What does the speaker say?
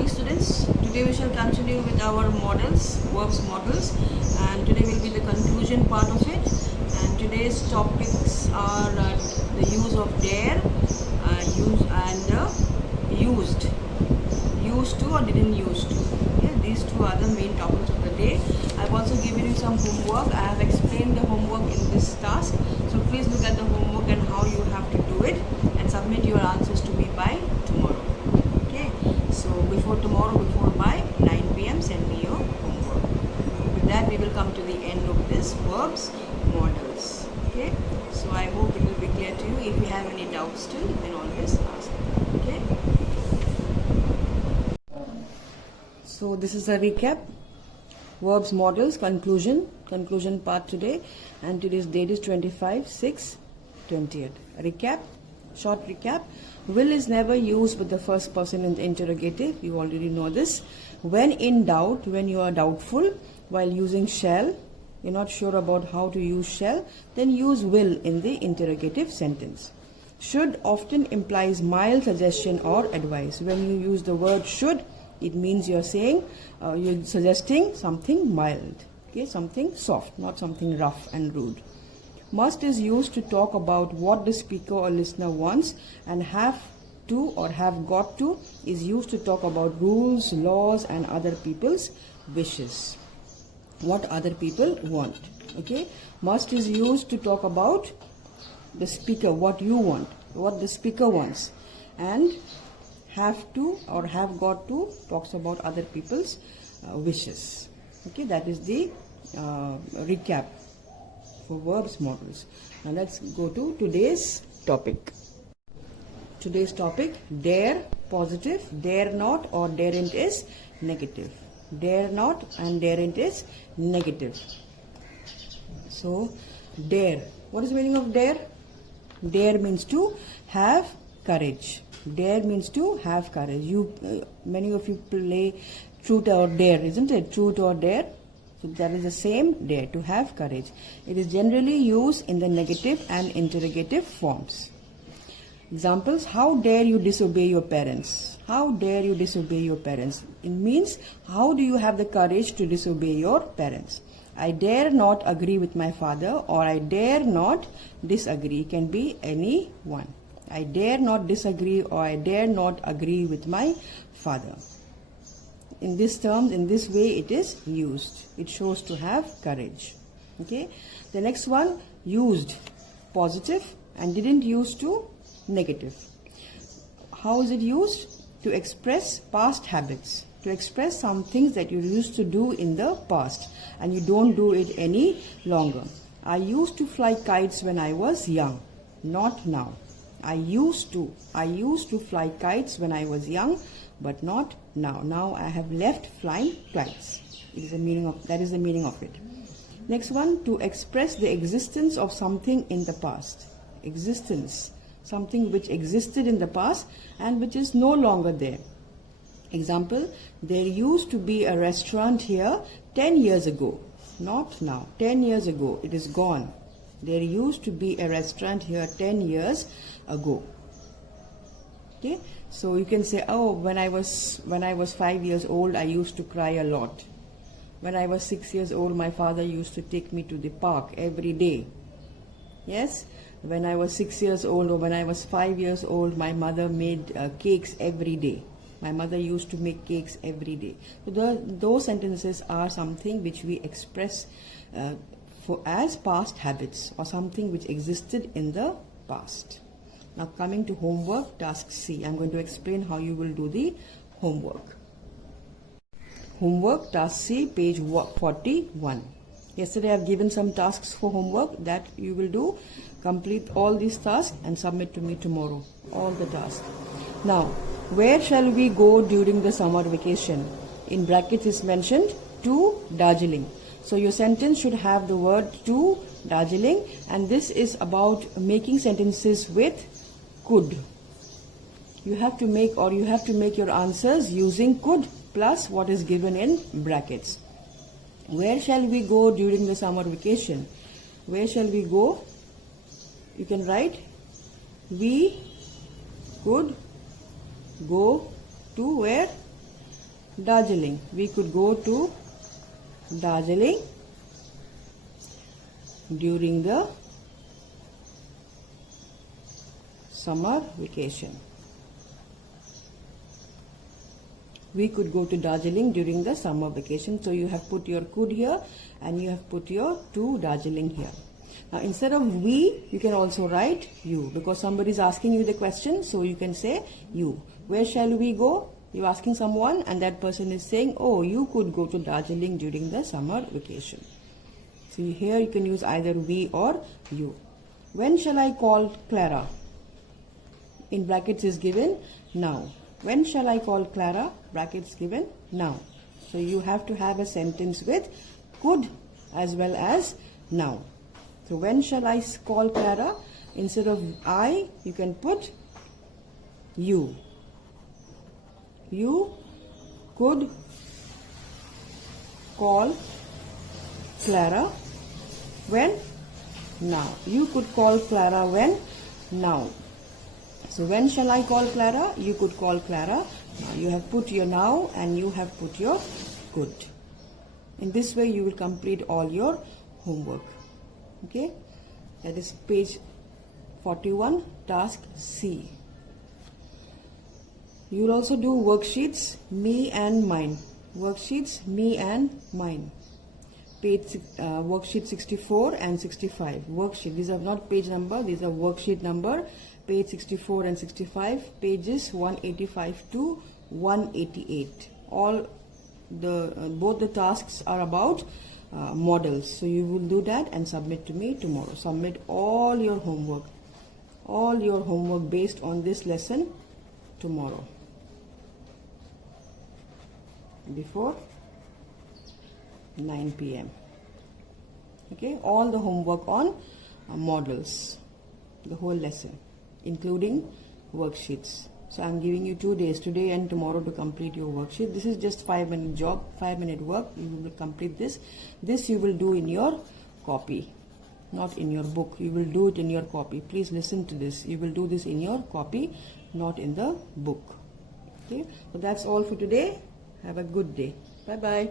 morning, students. Today we shall continue with our models, verbs models, and today will be the conclusion part of it. And today's topics are the use of dare, use and used, used to or didn't use to. Yeah, these two are the main topics of the day. I've also given you some homework. I have explained the homework in this task. So please look at the homework and how you have to do it, and submit your answers to me by tomorrow. Okay, so before tomorrow, before by 9 p.m. send me your homework. With that we will come to the end of this verbs models. Okay, so I hope it will be clear to you. If you have any doubts still, you can always ask. Okay, so this is a recap. Verbs models conclusion part today, and today's date is 25/6/20th. Recap, short recap. Will is never used with the first person in the interrogative. You already know this. When in doubt, when you are doubtful while using shall, you're not sure about how to use shall, then use will in the interrogative sentence. Should often implies mild suggestion or advice. When you use the word should, it means you're saying, you're suggesting something mild, okay, something soft, not something rough and rude. Must is used to talk about what the speaker or listener wants, and have to or have got to is used to talk about rules, laws, and other people's wishes, what other people want. Okay, must is used to talk about the speaker, what you want, what the speaker wants, and have to or have got to talks about other people's wishes. Okay, that is the recap for verbs models. Now let's go to today's topic. Today's topic: dare positive, dare not or daren't is negative. Dare not and daren't is negative. So dare, what is the meaning of dare? Dare means to have courage. Dare means to have courage. Many of you play truth or dare, isn't it? Truth or dare. So that is the same, dare, to have courage. It is generally used in the negative and interrogative forms. Examples: how dare you disobey your parents? How dare you disobey your parents? It means, how do you have the courage to disobey your parents? I dare not agree with my father, or I dare not disagree. It can be any one. I dare not disagree, or I dare not agree with my father. In these terms, in this way it is used. It shows to have courage. Okay. The next one, used positive and didn't use to negative. How is it used? To express past habits. To express some things that you used to do in the past and you don't do it any longer. I used to fly kites when I was young. Not now. I used to fly kites when I was young, but not now. Now I have left flying kites. That is the meaning of it. Next one, to express the existence of something in the past. Existence, something which existed in the past and which is no longer there. Example: there used to be a restaurant here 10 years ago. Not now. 10 years ago. It is gone. There used to be a restaurant here 10 years ago. Okay, so you can say, oh, when I was 5 years old, I used to cry a lot. When I was 6 years old, my father used to take me to the park every day. Yes, when I was 6 years old or when I was 5 years old, my mother made cakes every day. My mother used to make cakes every day. So those sentences are something which we express as past habits or something which existed in the past. Now coming to homework, task C. I'm going to explain how you will do the homework. Homework, task C, page 41. Yesterday I have given some tasks for homework that you will do. Complete all these tasks and submit to me tomorrow. All the tasks. Now, where shall we go during the summer vacation? In brackets is mentioned to Darjeeling. So your sentence should have the word to Darjeeling, and this is about making sentences with could. You have to make your answers using could plus what is given in brackets. Where shall we go during the summer vacation? Where shall we go? You can write, we could go to where? Darjeeling. We could go to Darjeeling during the summer vacation. We could go to Darjeeling during the summer vacation. So you have put your could here and you have put your to Darjeeling here. Now instead of we, you can also write you, because somebody is asking you the question, so you can say you. Where shall we go? You're asking someone and that person is saying, oh, you could go to Darjeeling during the summer vacation. So here you can use either we or you. When shall I call Clara? In brackets is given now. When shall I call Clara? Brackets given now. So you have to have a sentence with could as well as now. So when shall I call Clara? Instead of I, you can put you. You could call Clara when? Now. You could call Clara when? Now. So when shall I call Clara? You could call Clara. Now you have put your now and you have put your could. In this way you will complete all your homework. Okay, that is page 41, task C. You will also do worksheets me and mine. Worksheets me and mine. Page worksheet 64 and 65. Worksheet, these are not page number, these are worksheet number. Page 64 and 65, pages 185 to 188. All the both the tasks are about models. So you will do that and submit to me tomorrow. Submit all your homework based on this lesson tomorrow before 9 p.m. Okay, all the homework on models, the whole lesson, including worksheets. So I'm giving you 2 days, today and tomorrow, to complete your worksheet. This is just 5-minute job, 5-minute work. You will complete this. This you will do in your copy, not in your book. You will do it in your copy. Please listen to this. You will do this in your copy, not in the book. Okay. So that's all for today. Have a good day. Bye-bye.